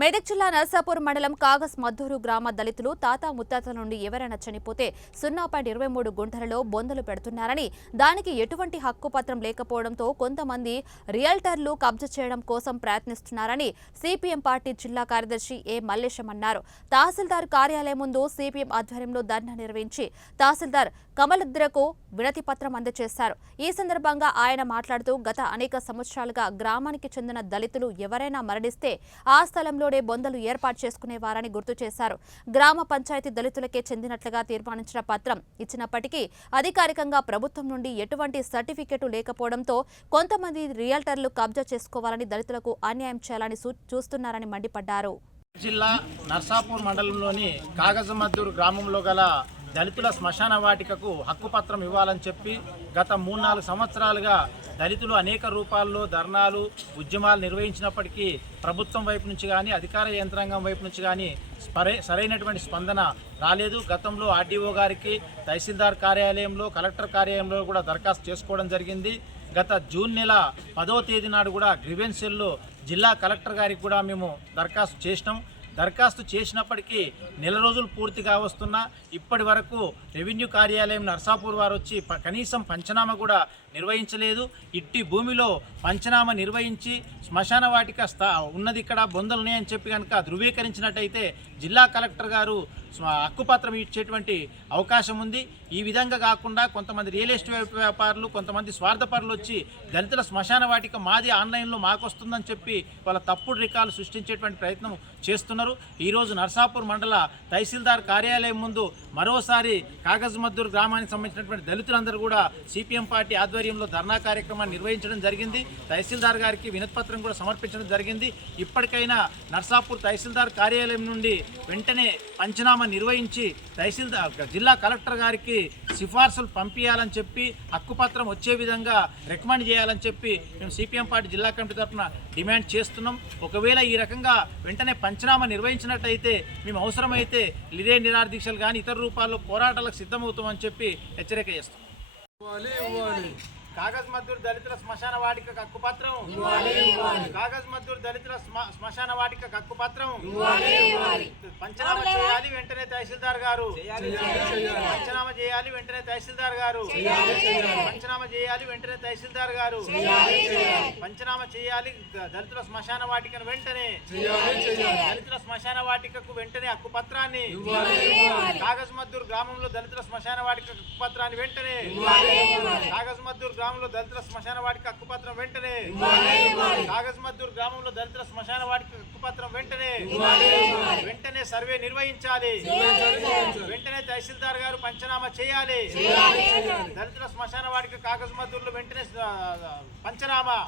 మెదక్ జిల్లా నర్సాపూర్ మండలం కాగస్ మద్దూరు గ్రామ దళితులు తాత ముత్తాతల నుండి ఎవరైనా చనిపోతే 0.23 గుంటలలో బొందలు పెడుతున్నారని, దానికి ఎటువంటి హక్కుపత్రం లేకపోవడంతో కొంతమంది రియల్టర్లు కబ్జా చేయడం కోసం ప్రయత్నిస్తున్నారని సిపిఎం పార్టీ జిల్లా కార్యదర్శి ఏ మల్లేశం అన్నారు. తహసీల్దార్ కార్యాలయం ముందు సిపిఎం ఆధ్వర్యంలో ధర్నా నిర్వహించి తహసీల్దార్ కమలుద్రకు వినతి పత్రం అందజేశారు. ఈ సందర్భంగా ఆయన మాట్లాడుతూ గత అనేక సంవత్సరాలుగా గ్రామానికి చెందిన దళితులు ఎవరైనా మరణిస్తే ఆ స్థలంలోనే బొందలు ఏర్పాటు చేసుకునేవారని గుర్తు చేశారు. గ్రామ పంచాయతీ దళితులకే చెందినట్లుగా తీర్మానించిన పత్రం ఇచ్చినప్పటికీ అధికారికంగా ప్రభుత్వం నుండి ఎటువంటి సర్టిఫికెట్ లేకపోవడంతో కొంతమంది రియల్టర్లు కబ్జా చేసుకోవాలని, దళితులకు అన్యాయం చేయాలని చూస్తున్నారని మండిపడ్డారు. జిల్లా నర్సాపూర్ మండలంలోని కాగజమద్దూరు గ్రామంలో గల దళితుల శ్మశాన వాటికకు హక్కుపత్రం ఇవ్వాలని చెప్పి గత 3-4 సంవత్సరాలుగా దళితులు అనేక రూపాల్లో ధర్నాలు, ఉద్యమాలు నిర్వహించినప్పటికీ ప్రభుత్వం వైపు నుంచి కానీ అధికార యంత్రాంగం వైపు నుంచి కానీ సరైనటువంటి స్పందన రాలేదు. గతంలో ఆర్డీఓ గారికి, తహసీల్దార్ కార్యాలయంలో, కలెక్టర్ కార్యాలయంలో కూడా దరఖాస్తు చేసుకోవడం జరిగింది. గత జూన్ నెల 10వ తేదీ నాడు కూడా గ్రీవెన్సెల్లో జిల్లా కలెక్టర్ గారికి కూడా మేము దరఖాస్తు చేసినాం. దరఖాస్తు చేసినప్పటికీ నెల రోజులు పూర్తిగా వస్తున్నా ఇప్పటి వరకు రెవెన్యూ కార్యాలయం నర్సాపూర్ వారు వచ్చి కనీసం పంచనామా కూడా నిర్వహించలేదు. ఇట్టి భూమిలో పంచనామా నిర్వహించి శ్మశాన వాటిక ఉన్నది ఇక్కడ బొందలు ఉన్నాయని చెప్పి కనుక ధృవీకరించినట్టయితే జిల్లా కలెక్టర్ గారు హక్కుపత్రం ఇచ్చేటువంటి అవకాశం ఉంది. ఈ విధంగా కాకుండా కొంతమంది రియల్ ఎస్టేట్ వ్యాపారులు, కొంతమంది స్వార్థపరులు వచ్చి దళితుల శ్మశాన వాటిక మాది ఆన్లైన్లో మాకు వస్తుందని చెప్పి వాళ్ళ తప్పుడు రికార్డులు సృష్టించేటువంటి ప్రయత్నం చేస్తున్నారు. ఈరోజు నర్సాపూర్ మండల తహసీల్దార్ కార్యాలయం ముందు మరోసారి కాగజమద్దూరు గ్రామానికి సంబంధించినటువంటి దళితులందరూ కూడా సిపిఎం పార్టీ ఆధ్వర్యంలో ధర్నా కార్యక్రమాన్ని నిర్వహించడం జరిగింది. తహసీల్దార్ గారికి వినతిపత్రం కూడా సమర్పించడం జరిగింది. ఇప్పటికైనా నర్సాపూర్ తహసీల్దార్ కార్యాలయం నుండి వెంటనే పంచనామా నిర్వహించి జిల్లా కలెక్టర్ గారికి సిఫార్సులు పంపించాలని చెప్పి హక్కుపత్రం వచ్చే విధంగా రికమెండ్ చేయాలని చెప్పి మేము సిపిఎం పార్టీ జిల్లా కమిటీ తరఫున డిమాండ్ చేస్తున్నాం. ఒకవేళ ఈ రకంగా వెంటనే పంచనామా నిర్వహించినట్టయితే మేము అవసరమైతే లిరే నిరాదీక్షలు కానీ ఇతర రూపాల్లో పోరాటాలకు సిద్ధమవుతామని చెప్పి హెచ్చరిక చేస్తాం. కాగజమద్దూరు దళితుల శ్మశాన వాటిక హక్కుపత్రం, కాగజమద్దూరు దళితుల శ్మశాన వాటిక హక్కుపత్రం పంచనామా చేయాలి వెంటనే తహసీల్దార్ గారు, పంచనామా చేయాలి వెంటనే తహసీల్దార్ గారు, పంచనామా చేయాలి వెంటనే తహసీల్దార్ గారు, పంచనామా చేయాలి దళితుల శ్మశాన వాటికను వెంటనే, దళితుల శ్మశాన వాటికకు వెంటనే హక్కుపత్రాన్ని, కాగజమద్దూరు గ్రామంలో దళితుల శ్మశాన వాటిక హక్కుపత్రాన్ని వెంటనే, కాగజమద్దూరు గ్రామంలో దళితుల శ్మశాన వాటిక హక్కుపత్రం వెంటనే, కాగజమద్దూరు గ్రామంలో దళితుల శ్మశాన వాటిక హక్కుపత్రం వెంటనే, వెంటనే సర్వే నిర్వహించాలి, వెంటనే తహసీల్దార్ గారు పంచనామా చేయాలి, దళితుల శ్మశాన వాటిక కాగజమద్దూరులో వెంటనే పంచనామా